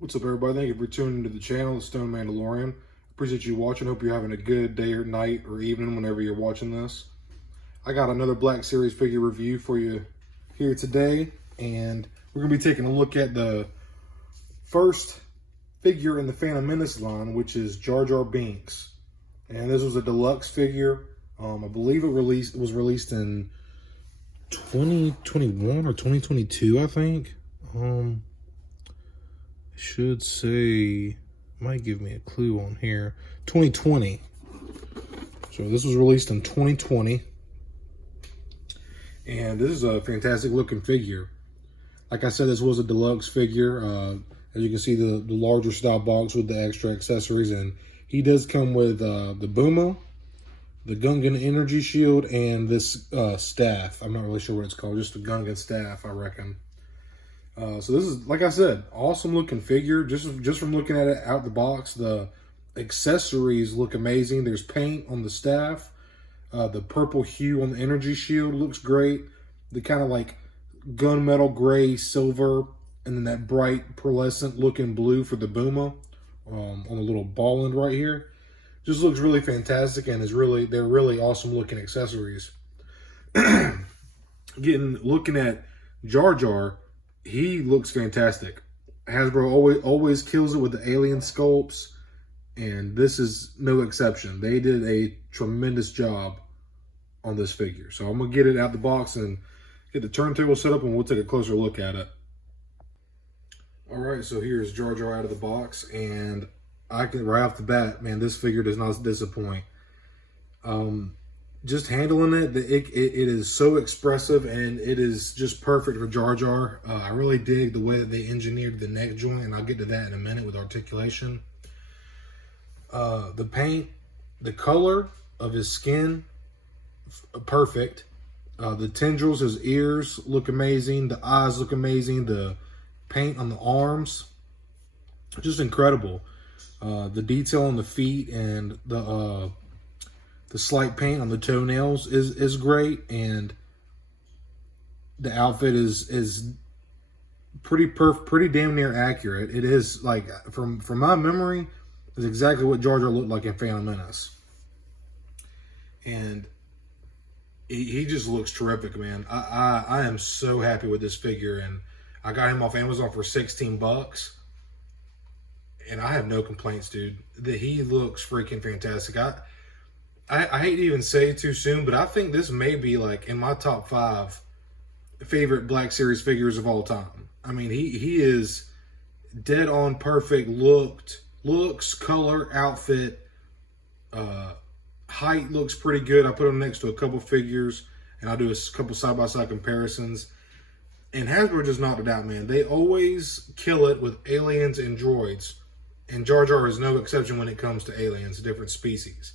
What's up, everybody? Thank you for tuning into the channel, The Stone Mandalorian. Appreciate you watching. Hope you're having a good day or night or evening whenever you're watching this. I got another Black Series figure review for you here today, and we're going to be taking a look at the first figure in the Phantom Menace line, which is Jar Binks. And this was a deluxe figure. I believe it was released in 2021 or 2022, I think. Should say, might give me a clue on here, 2020. So this was released in 2020. And this is a fantastic looking figure. Like I said, this was a deluxe figure. As you can see, the larger style box with the extra accessories. And he does come with the Boomo, the Gungan energy shield, and this staff. I'm not really sure what it's called, just the Gungan staff, I reckon. So this is, like I said, awesome looking figure. Just from looking at it out the box, the accessories look amazing. There's paint on the staff. The purple hue on the energy shield looks great. The kind of like gunmetal gray, silver, and then that bright pearlescent looking blue for the Boomo on the little ball end right here. Just looks really fantastic, and they're really awesome looking accessories. Looking at Jar Jar, he looks fantastic. Hasbro always kills it with the alien sculpts, and this is no exception. They did a tremendous job on this figure. So I'm going to get it out the box and get the turntable set up, and we'll take a closer look at it. All right, so here's Jar Jar out of the box, and I can, right off the bat, man, this figure does not disappoint. Just handling it is so expressive, and it is just perfect for Jar Jar. I really dig the way that they engineered the neck joint, and I'll get to that in a minute with articulation. The paint, the color of his skin, perfect. The tendrils, his ears look amazing. The eyes look amazing. The paint on the arms, just incredible. The detail on the feet and the slight paint on the toenails is great, and the outfit is pretty damn near accurate. It is, like, from my memory, is exactly what Jar Jar looked like in Phantom Menace. And he just looks terrific, man. I am so happy with this figure, and I got him off Amazon for 16 bucks. And I have no complaints, dude. He looks freaking fantastic. I hate to even say it too soon, but I think this may be like in my top 5 favorite Black Series figures of all time. I mean, he is dead on perfect. Looks, color, outfit, height looks pretty good. I put him next to a couple figures, and I'll do a couple side-by-side comparisons. And Hasbro just knocked it out, man. They always kill it with aliens and droids. And Jar Jar is no exception when it comes to aliens, different species.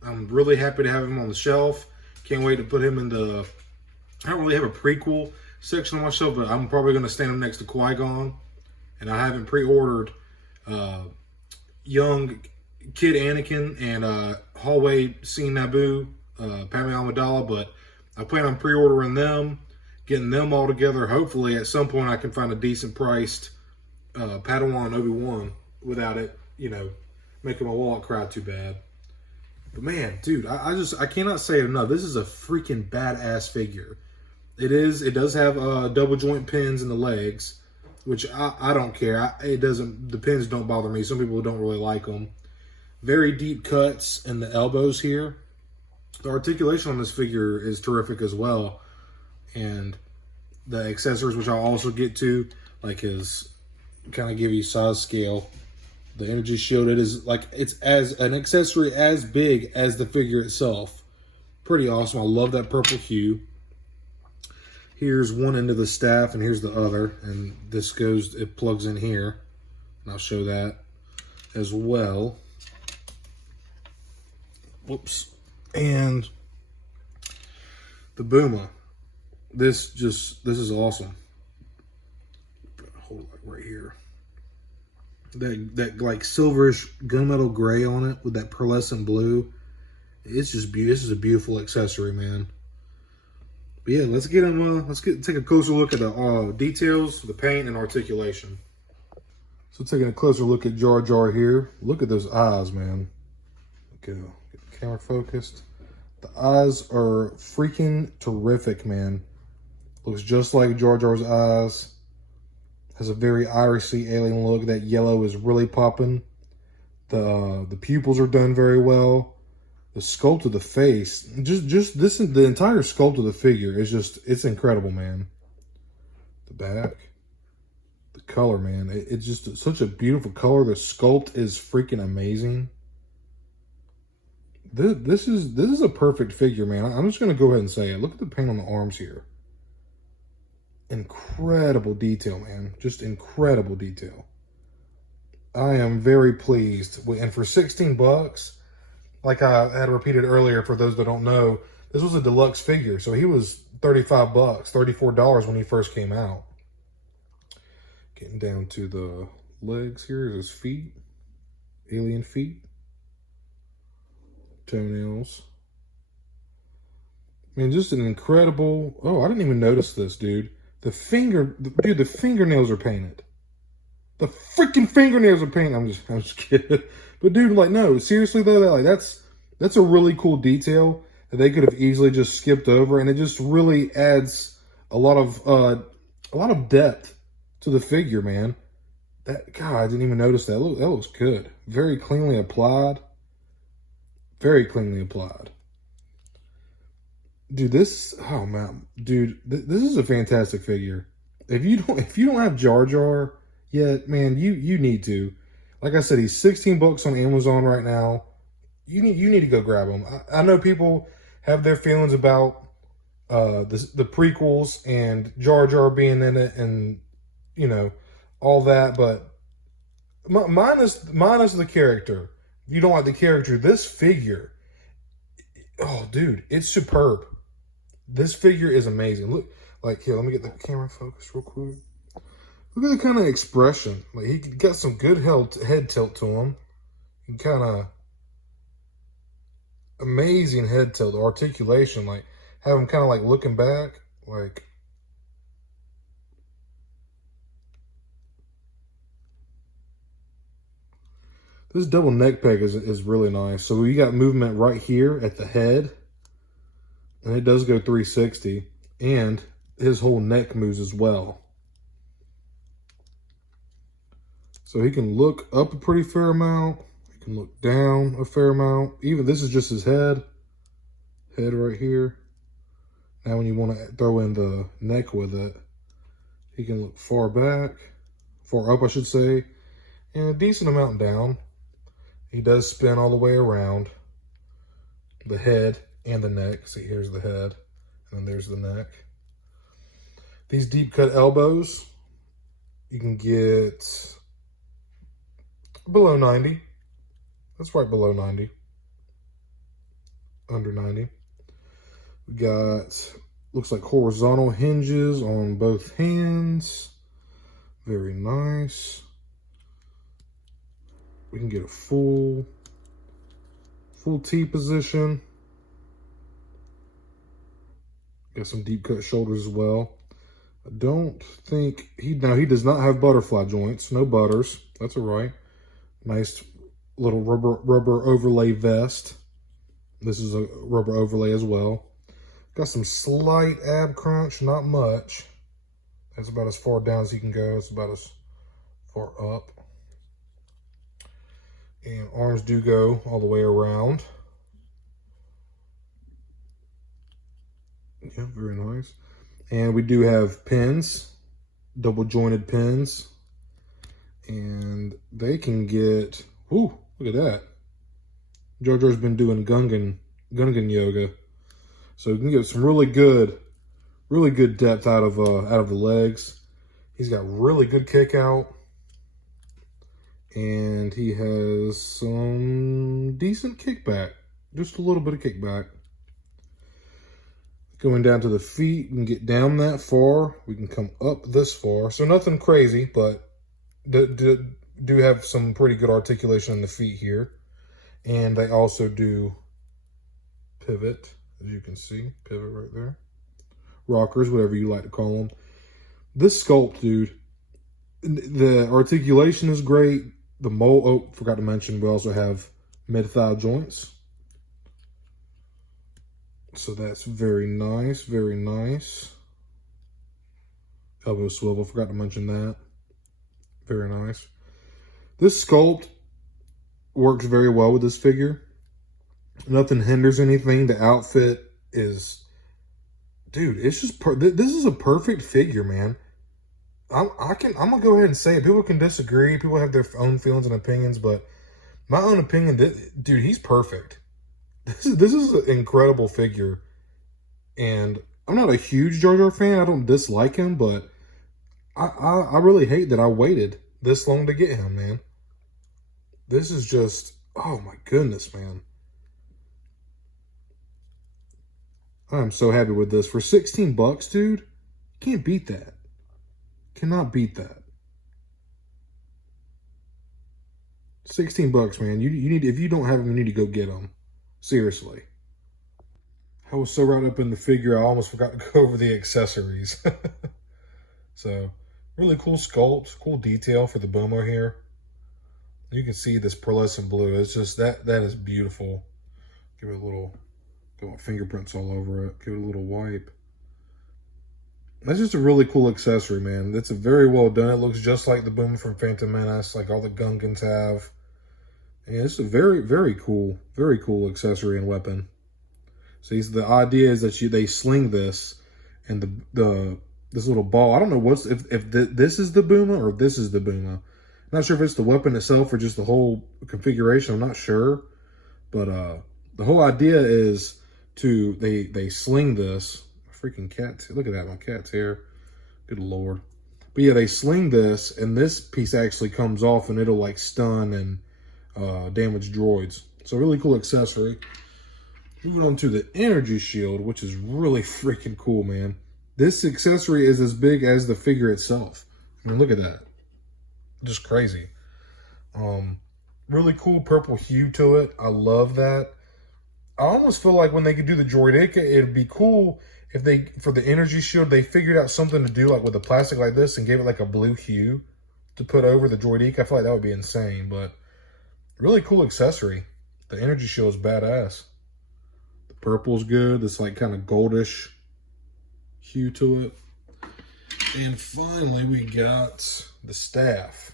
I'm really happy to have him on the shelf. Can't wait to put him in the... I don't really have a prequel section on my shelf, but I'm probably going to stand him next to Qui-Gon. And I haven't pre-ordered young kid Anakin and hallway scene Naboo, Padme Amidala, but I plan on pre-ordering them, getting them all together. Hopefully, at some point, I can find a decent priced Padawan Obi-Wan without it, making my wallet cry too bad. But man, dude, I cannot say it enough. This is a freaking badass figure. It does have double joint pins in the legs, which I don't care. The pins don't bother me. Some people don't really like them. Very deep cuts in the elbows here. The articulation on this figure is terrific as well. And the accessories, which I'll also get to, like his, kind of give you size scale. The energy shield, it's as an accessory as big as the figure itself. Pretty awesome. I love that purple hue. Here's one end of the staff, and here's the other. And it plugs in here. And I'll show that as well. Whoops. And the Boomo. This is awesome. Hold it right here. That like silverish gunmetal gray on it with that pearlescent blue. It's just beautiful. This is a beautiful accessory, man. But yeah, let's take a closer look at the details, the paint, and articulation. So taking a closer look at Jar Jar here. Look at those eyes, man. Go. Get the camera focused. The eyes are freaking terrific, man. Looks just like Jar Jar's eyes. Has a very irisy alien look. That yellow is really popping. The pupils are done very well. The sculpt of the face, just this, the entire sculpt of the figure is just, it's incredible, man. The back, the color, man, it's just such a beautiful color. The sculpt is freaking amazing. This is a perfect figure, man. I'm just gonna go ahead and say it. Look at the paint on the arms here. Incredible detail, man. Just incredible detail. I am very pleased. And for 16 bucks, like I had repeated earlier, for those that don't know, this was a deluxe figure. So he was 35 bucks, $34 when he first came out. Getting down to the legs here is his feet. Alien feet. Toenails. I mean, just an incredible... Oh, I didn't even notice this, dude. The fingernails are painted. The freaking fingernails are painted. I'm just kidding. But dude, like, no, seriously though, that's a really cool detail that they could have easily just skipped over, and it just really adds a lot of depth to the figure, man. God, I didn't even notice that. That looks good. Very cleanly applied. Very cleanly applied. Dude, oh man, dude, this is a fantastic figure. If you don't have Jar Jar yet, man, you need to. Like I said, he's 16 bucks on Amazon right now. You need to go grab him. I know people have their feelings about the prequels and Jar Jar being in it, and you know all that, but minus the character. If you don't like the character, this figure, oh dude, it's superb. This figure is amazing. Look, like here, let me get the camera focused real quick. Look at the kind of expression. Like, he got some good head tilt to him. And kind of amazing head tilt, articulation. Like, have him kind of like looking back. Like, this double neck peg is really nice. So you got movement right here at the head. And it does go 360. And his whole neck moves as well. So he can look up a pretty fair amount. He can look down a fair amount. Even this is just his head. Head right here. Now when you want to throw in the neck with it, he can look far back. Far up, I should say. And a decent amount down. He does spin all the way around. The head and the neck. See, here's the head. And then there's the neck. These deep cut elbows, you can get below 90. That's right below 90. Under 90. We got, looks like horizontal hinges on both hands. Very nice. We can get a full T position. Got some deep cut shoulders as well. I don't think he does not have butterfly joints. No butters. That's all right. Nice little rubber overlay vest. This is a rubber overlay as well. Got some slight ab crunch, not much. That's about as far down as you can go. It's about as far up. And arms do go all the way around. Yeah, very nice. And we do have pins, double jointed pins. And they can get, whoo, look at that. Jar Jar's been doing Gungan yoga. So you can get some really good depth out of the legs. He's got really good kick out. And he has some decent kickback. Just a little bit of kickback. Going down to the feet, we can get down that far. We can come up this far. So nothing crazy, but do have some pretty good articulation in the feet here. And they also do pivot, as you can see. Pivot right there. Rockers, whatever you like to call them. This sculpt, dude, The articulation is great. The mold, oh, forgot to mention, we also have mid-thigh joints. So that's very nice, very nice. Elbow swivel, forgot to mention that. Very nice. This sculpt works very well with this figure. Nothing hinders anything. The outfit is, dude, it's just, this is a perfect figure, man. I'm gonna go ahead and say it. People can disagree. People have their own feelings and opinions, but my own opinion, dude, he's perfect. This is an incredible figure, and I'm not a huge Jar Jar fan. I don't dislike him, but I really hate that I waited this long to get him, man. This is just, oh my goodness, man. I'm so happy with this. For 16 bucks, dude, can't beat that. Cannot beat that. 16 bucks, man. You need, if you don't have them, you need to go get them. Seriously. I was so wrapped up in the figure, I almost forgot to go over the accessories. So, really cool sculpt, cool detail for the Boomer here. You can see this pearlescent blue. It's just, that is beautiful. Give it a little, got fingerprints all over it. Give it a little wipe. That's just a really cool accessory, man. It's a very well done. It looks just like the Boomer from Phantom Menace, like all the Gungans have. And it's a very, very cool accessory and weapon. So the idea is that they sling this, and this little ball. I don't know if this is the Boomer or if this is the Boomer. I'm not sure if it's the weapon itself or just the whole configuration. I'm not sure, but the whole idea is they sling this. Freaking cat! Look at that, my cat's here. Good lord! But yeah, they sling this, and this piece actually comes off, and it'll like stun and damage droids. So really cool accessory. Moving on to the energy shield, which is really freaking cool, man. This accessory is as big as the figure itself. I mean, look at that. Just crazy. Really cool purple hue to it. I love that. I almost feel like when they could do the Droideka, it'd be cool if they, for the energy shield, they figured out something to do like with a plastic like this and gave it like a blue hue to put over the Droideka. I feel like that would be insane, but really cool accessory. The energy shield is badass. The purple's good. This like kind of goldish hue to it. And finally, we got the staff.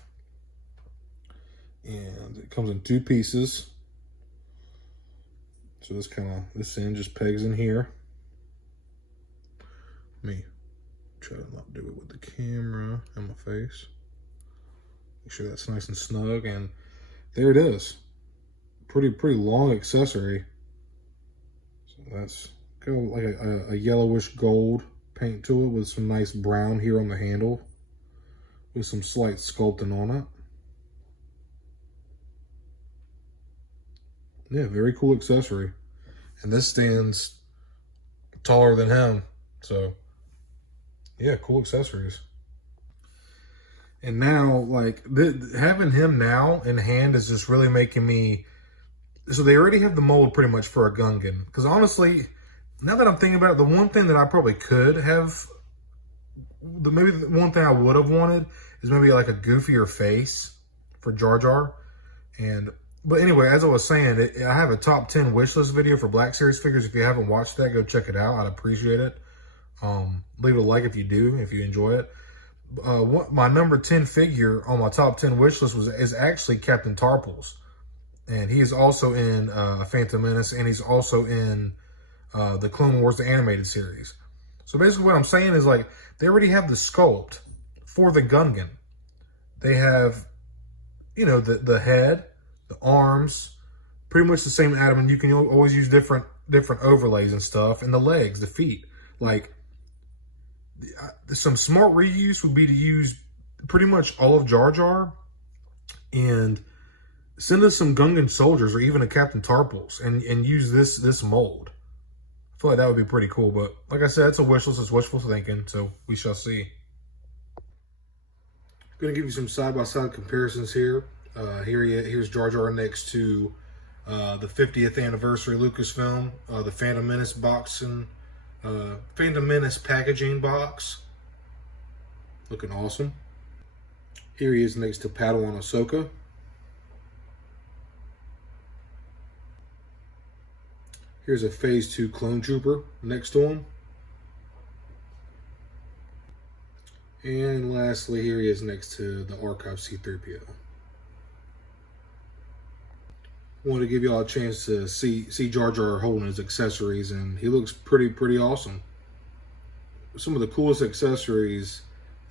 And it comes in 2 pieces. So this end just pegs in here. Let me try to not do it with the camera in my face. Make sure that's nice and snug, and there it is. Pretty long accessory. So that's got like a yellowish gold paint to it with some nice brown here on the handle with some slight sculpting on it. Yeah, very cool accessory. And this stands taller than him. So, yeah, cool accessories. And now, like, having him now in hand is just really making me... So they already have the mold pretty much for a Gungan. Because honestly, now that I'm thinking about it, the one thing that I probably could have... Maybe the one thing I would have wanted is maybe like a goofier face for Jar Jar. But anyway, as I was saying, I have a top 10 wish list video for Black Series figures. If you haven't watched that, go check it out. I'd appreciate it. Leave a like if you do, if you enjoy it. My number 10 figure on my top 10 wish list is actually Captain Tarpals. And he is also in Phantom Menace, and he's also in the Clone Wars, the animated series. So basically what I'm saying is, like, they already have the sculpt for the Gungan. They have, you know, the head, the arms, pretty much the same atom, and you can always use different overlays and stuff, and the legs, the feet. Like, some smart reuse would be to use pretty much all of Jar Jar and send us some Gungan soldiers or even a Captain Tarpals and use this mold. I feel like that would be pretty cool, but like I said, it's a wish list, it's wishful thinking, so we shall see. I'm going to give you some side-by-side comparisons here. Here's Jar Jar next to the 50th anniversary Lucasfilm, the Phantom Menace Phantom Menace packaging box. Looking awesome. Here he is next to Padawan Ahsoka. Here's a Phase 2 clone trooper next to him. And lastly, here he is next to the Archive C-3PO. Wanted to give y'all a chance to see Jar Jar holding his accessories, and he looks pretty awesome. Some of the coolest accessories,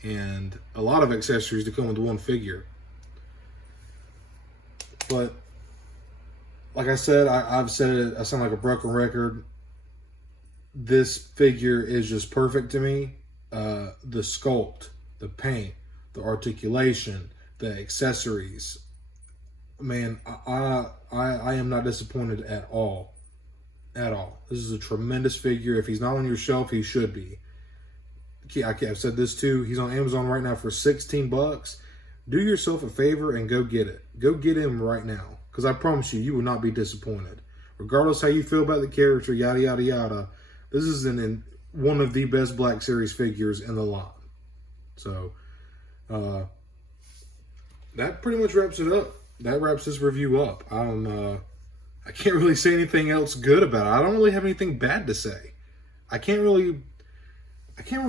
and a lot of accessories to come with one figure. But like I said, I've said it, I sound like a broken record. This figure is just perfect to me. The sculpt, the paint, the articulation, the accessories. Man, I am not disappointed at all. At all. This is a tremendous figure. If he's not on your shelf, he should be. I've said this too. He's on Amazon right now for 16 bucks. Do yourself a favor and go get it. Go get him right now. Because I promise you, you will not be disappointed. Regardless how you feel about the character, yada, yada, yada, this is one of the best Black Series figures in the line. So, that pretty much wraps it up. That wraps this review up. I can't really say anything else good about it. I don't really have anything bad to say. I can't really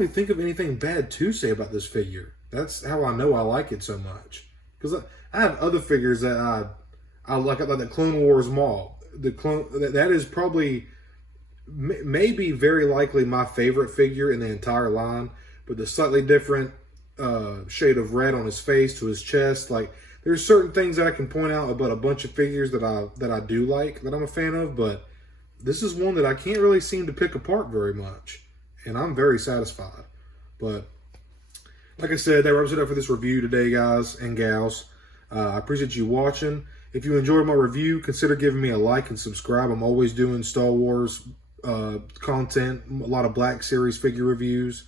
think of anything bad to say about this figure. That's how I know I like it so much. Because I have other figures that I like the Clone Wars Maul. That is probably, maybe very likely my favorite figure in the entire line. But the slightly different shade of red on his face to his chest, like there's certain things that I can point out about a bunch of figures that I do like, that I'm a fan of. But this is one that I can't really seem to pick apart very much, and I'm very satisfied. But like I said, that wraps it up for this review today, guys and gals. I appreciate you watching. If you enjoyed my review, consider giving me a like and subscribe. I'm always doing Star Wars content, a lot of Black Series figure reviews.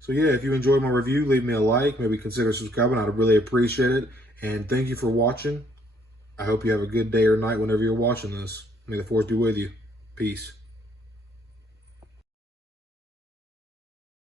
So yeah, if you enjoyed my review, leave me a like. Maybe consider subscribing. I'd really appreciate it. And thank you for watching. I hope you have a good day or night whenever you're watching this. May the Force be with you. Peace.